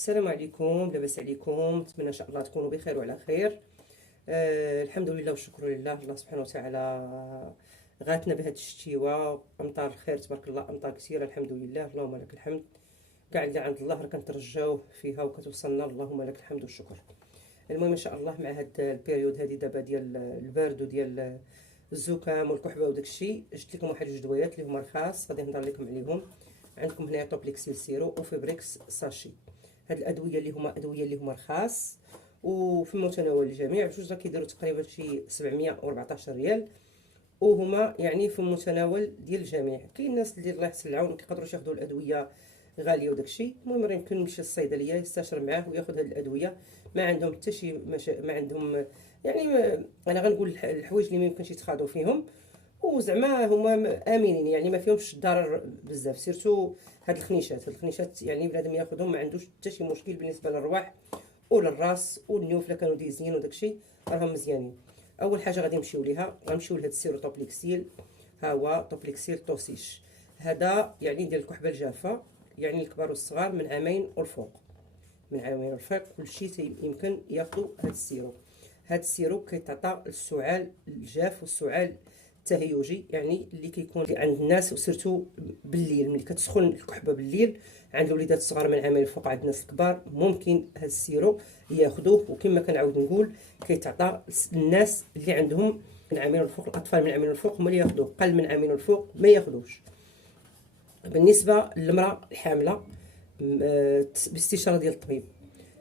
السلام عليكم، لاباس عليكم؟ نتمنى ان شاء الله تكونوا بخير وعلى خير. الحمد لله والشكر لله. الله سبحانه وتعالى غاتنا بهذا الشتيوه، امطار الخير تبارك الله، امطار كثيره الحمد لله، اللهم لك الحمد. كاع اللي عند الله راه كنترجاو فيها وكتوصلنا، اللهم لك الحمد والشكر. المهم ان شاء الله مع هاد البيريود هادي دابا ديال البرد وديال الزكام والكحبه وداك الشيء، جبت لكم واحد جوج دوايات اللي هما رخاص غادي نهضر لكم عليهم. عندكم هنايا توبليكسيل سيرو وفيبريكس ساشي. هاد الادويه اللي هما رخاص وفي متناول الجميع، بجوج راه كيديروا تقريبا شي 714 ريال، وهما يعني في المتناول ديال الجميع. كاين الناس اللي الله يحسن العون ما كيقدروش ياخذوا الادويه غاليه وداك الشيء، المهم راه يمكن يمشي للصيدليه يستشر معاه وياخذ هاد الادويه. ما عندهم حتى شي ما عندهم يعني انا غنقول الحوايج اللي ما يمكنش يتخاضوا فيهم، وزعما هما امنين، يعني ما فيهمش ضرر بزاف. سيرتو هاد الخنيشات يعني بنادم ياخذهم ما عندوش حتى شي مشكل بالنسبه للرواح وللراس والنيوف، الا كانوا ديزنين وداكشي راهم مزيانين. اول حاجه غادي نمشيو ليها، غنمشيو لهاد السيرو توبليكسيل. ها هو توبليكسيل توسيش، هذا يعني ديال الكحبه الجافه، يعني الكبار والصغار من عامين والفوق. من عامين والفوق كلشي يمكن ياخذوا هاد السيرو. هاد السيرو كيتعطى للسعال الجاف والسعال التهيجي، يعني اللي كيكون عند الناس، وسيرتو بالليل ملي كتسخن الكحبه بالليل عند الوليدات الصغار من عامين الفوق، عند الناس الكبار ممكن هاد السيرو ياخذوه. وكما كنعاود نقول كيتعطى للناس اللي عندهم من عامين الفوق، الاطفال من عامين الفوق هما اللي ياخذوه، قل من عامين الفوق ما ياخذوش. بالنسبه للمراه الحامله باستشاره ديال الطبيب.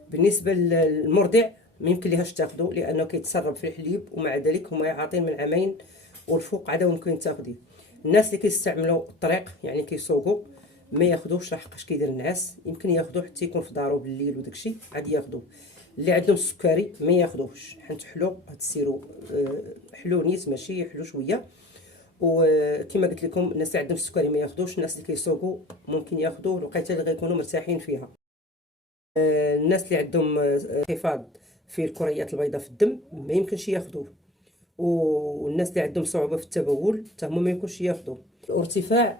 بالنسبه للمرضع ما يمكن ليهاش تاخذو، لانه كيتسرب في الحليب، ومع ذلك هما عاطين من عامين والفوق عاد ممكن تاخديه. الناس اللي كيستعملوا الطريق يعني كيسوقوا ما ياخذوش، حقاش كيدير النعاس، يمكن ياخذوه حتى يكون في دارو بالليل وداكشي عاد ياخذوه. اللي عندهم السكري ما ياخذوهش، حيت حلو هاد السيرو، حلو نيت ماشي حلو شويه. وكما قلت لكم الناس اللي عندهم السكري ما ياخذوش، الناس اللي كيسوقوا ممكن ياخذوه الوقيته اللي غيكونوا مرتاحين فيها. الناس اللي عندهم انخفاض في الكريات البيضاء في الدم ما يمكنش ياخذوه، والناس اللي عندهم صعوبه في التبول حتى هما ما يمكنش ياخذوه. ارتفاع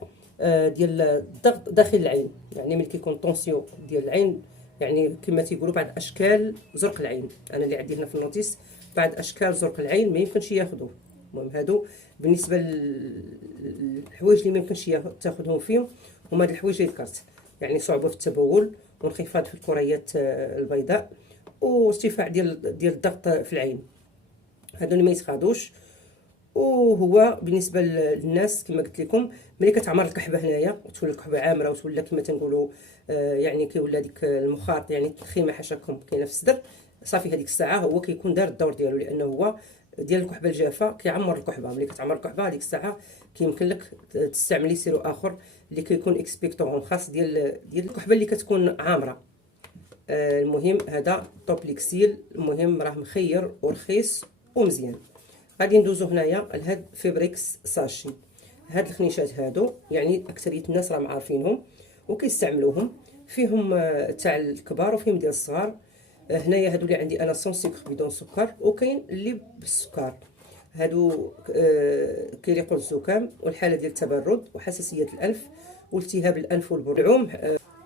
ديال الضغط داخل العين، يعني ملي كيكون طونسيون ديال العين، يعني كما تيقولوا بعض اشكال زرق العين، انا اللي عندي هنا في النوتيس بعض اشكال زرق العين ما يمكنش ياخذوه. المهم هادو بالنسبه للحوايج اللي ما يمكنش تاخذهم فيهم، هما هاد الحوايج اللي ذكرت، يعني صعوبه في التبول وانخفاض في الكريات البيضاء وارتفاع ديال الضغط في العين، هادو اللي ما يتخادوش. وهو بالنسبه للناس كما قلت لكم ملي كتعمر الكحبه هنايا وتولي الكحبه عامره وتولى كما تنقولوا يعني كيولى ديك المخاط، يعني الخيمه حاشاكم كاينه في الصدر، صافي هذيك الساعه هو كيكون دار الدور ديالو، لانه هو ديال الكحبه الجافه كيعمر الكحبه. ملي كتعمر الكحبه هذيك الساعه كيمكن لك تستعملي سيرو اخر اللي كيكون اكسبيكتورون خاص ديال الكحبه اللي كتكون عامره. المهم هذا توبليكسيل، المهم راه مخير ورخيص ومزيان. غادي ندوزو هنايا لهاد فيبريكس ساشي. هاد الخنيشات هادو يعني اكثريه الناس راهم عارفينهم وكيستعملوهم، فيهم تاع الكبار وفيهم ديال الصغار. هنايا هادو اللي عندي انا سون سكر بدون سكر، وكاين اللي بالسكر. هادو كيليقوا الزكام والحاله ديال التبرد وحساسيه الانف والتهاب الانف والبلعوم،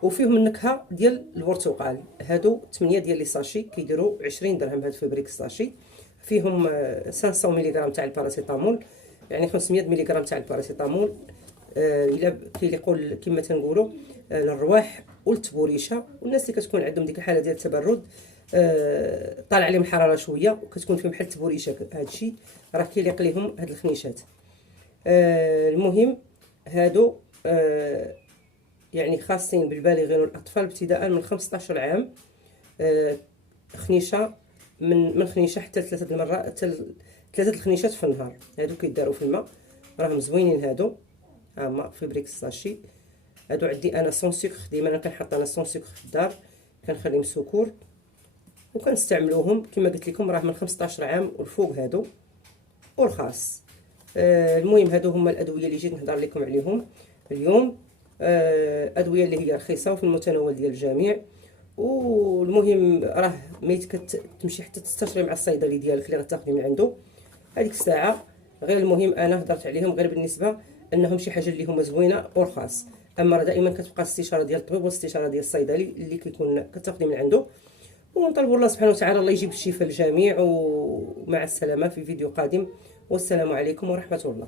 وفيهم النكهه ديال البرتقال. هادو 8 ديال لي ساشي كيديروا 20 درهم. هاد فيبريكس ساشي فيهم 500 ملغ تاع الباراسيتامول، يعني 500 ملغ تاع الباراسيتامول. الا كيليقوا كما تنقولوا للرواح والتبوريشه، والناس اللي كتكون عندهم ديك الحاله ديال التبرد طالع عليهم الحراره شويه وكتكون فيهم بحال التبوريشه، هادشي راه كيليق ليهم هاد الخنيشات. المهم هادو يعني خاصين بالبالغين والاطفال ابتداء من 15 عام. خنيشه من خنيشه حتى 3 المرات، 3 الخنيشات في النهار. هادو كيداروا في الماء، راهم زوينين هادو. هما فيبريكس ساشي. هادو عندي انا سون سكر، ديما انا كنحط انا سون سكر في الدار، كنخليهم سكور وكنستعملوهم. كما قلت لكم راه من 15 عام والفوق هادو ورخاص. المهم هادو هما الادويه اللي جيت نهضر لكم عليهم اليوم. ادويه اللي هي رخيصه وفي المتناول ديال الجميع. والمهم راه ميت كتمشي حتى تستشري مع الصيدلي ديالك اللي غتاخدي من عنده هذيك الساعه. غير المهم انا هضرت عليهم غير بالنسبه انهم شي حاجه اللي هما زوينه ورخاص. اما راه دائما كتبقى الاستشاره ديال الطبيب والاستشاره ديال الصيدلي اللي كيكون كتاخدي من عنده. ونطلبوا الله سبحانه وتعالى الله يجيب الشفاء للجميع، ومع السلامه في فيديو قادم، والسلام عليكم ورحمه الله.